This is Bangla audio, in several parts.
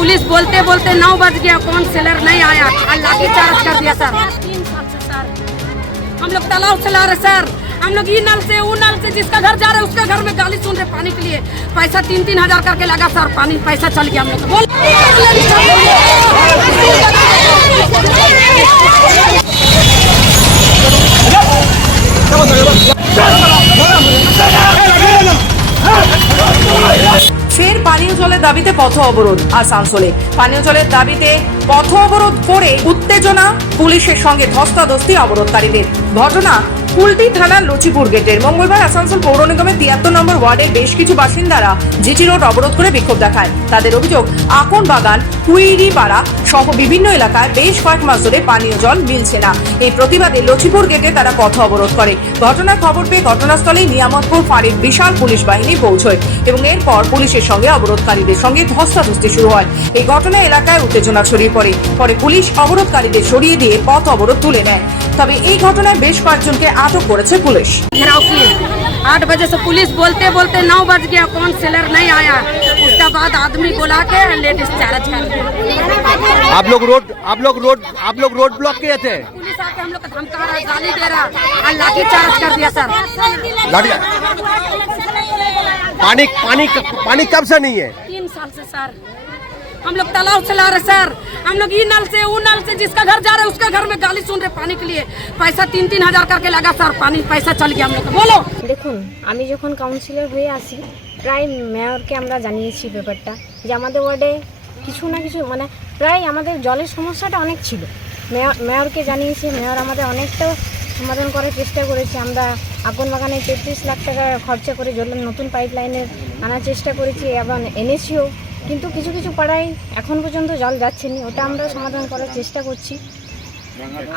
पुलिस बोलते बोलते नौ बज गया, कौन सेलर नहीं आया? लाठी चार्ज कर दिया सर हम लोग तालाब चला रहे सर हम लोग ये नल से वो नल से जिसका घर जा रहे उसका घर में गाली सुन रहे पानी के लिए। पैसा तीन तीन हज़ार करके लगा सर पानी, पैसा चल गया हम लोग পানীয় জলের দাবিতে পথ অবরোধ আসানসোলে পানীয় জলের দাবিতে পথ অবরোধ করে উত্তেজনা, পুলিশের সঙ্গে ধস্তাধস্তি অবরোধকারীদের। ঘটনা কুলটি থানার লচিপুর গেটের। মঙ্গলবার আসানসোল পৌর নিগমের তিয়াত্তর নম্বর ওয়ার্ডের বেশ কিছু বাসিন্দারা জিটি রোড অবরোধ করে বিক্ষোভ দেখায়। তাদের অভিযোগ, আকন বাগান, কুইরিপাড়া সহ বিভিন্ন এলাকায় বেশ কয়েক মাস ধরে পানীয় জল মিলছে না। এই প্রতিবাদে লচিপুর গেটে তারা পথ অবরোধ করে। ঘটনার খবর পেয়ে ঘটনাস্থলেই নিয়ামতপুর ফাঁড়ির বিশাল পুলিশ বাহিনী পৌঁছয় এবং এরপর পুলিশের সঙ্গে অবরোধকারীদের সঙ্গে ধস্তাধস্তি শুরু হয়। এই ঘটনায় এলাকায় উত্তেজনা ছড়িয়ে পড়ে। পরে পুলিশ অবরোধকারীদের সরিয়ে দিয়ে পথ অবরোধ তুলে নেয়। তবে এই ঘটনায় বেশ কয়েকজনকে আটক করেছে পুলিশ घेराव किए आठ बजे से पुलिस बोलते बोलते नौ बज गया कौन सेलर नहीं आया उसके बाद आदमी बुला के लेडीज चार्ज कर दिया आप लोग रोड आप लोग रोड आप लोग रोड ब्लॉक किए थे पुलिस आके हम लोग को धमका रहा है गाली दे रहा और लाठी चार्ज कर दिया सर लाठी पानी पानी पानी कब से नहीं है तीन साल से सर हम लोग तालाब चला रहे सर हम लोग ये नल से वो नल से जिसका घर जा रहे उसके घर में गाली सुन रहे पानी के लिए पैसा तीन तीन हजार करके लगा सर पानी पैसा चल गया हम लोग को बोलो দেখুন আমি যখন কাউন্সিলর হয়ে আসি প্রায় মেয়রকে আমরা জানিয়েছি ব্যাপারটা যে আমাদের ওয়ার্ডে কিছু না কিছু মানে প্রায় আমাদের জলের সমস্যাটা অনেক ছিল মেয়র মেয়রকে জানিয়েছি মেয়র আমাদের অনেকটা সমাধান করার চেষ্টা করেছে আমরা আগুন বাগানে তেত্রিশ লাখ টাকা খরচা করে জলের নতুন পাইপ লাইনের আনার চেষ্টা করেছি এবং এনেছিও কিন্তু কিছু কিছু পাড়ায় এখন পর্যন্ত জল যাচ্ছে না ওটা আমরা সমাধান করার চেষ্টা করছি।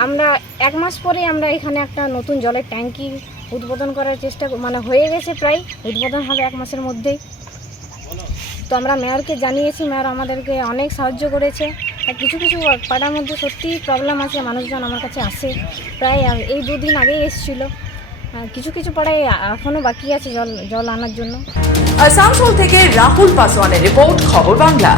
আমরা এক মাস পরে আমরা এখানে একটা নতুন জলের ট্যাঙ্কি উদ্বোধন করার চেষ্টা মানে হয়ে গেছে প্রায়, উদ্বোধন হবে এক মাসের মধ্যেই। তো আমরা মেয়রকে জানিয়েছি, মেয়র আমাদেরকে অনেক সাহায্য করেছে। আর কিছু কিছু পাড়ার মধ্যে সত্যিই প্রবলেম আছে, মানুষজন আমার কাছে আসে। প্রায় এই দুদিন আগেই এসেছিল। কিছু কিছু পাড়ায় এখনও বাকি আছে জল জল আনার জন্য। আসানসোল থেকে রাহুল পাসওয়ানের রিপোর্ট, খবর বাংলা।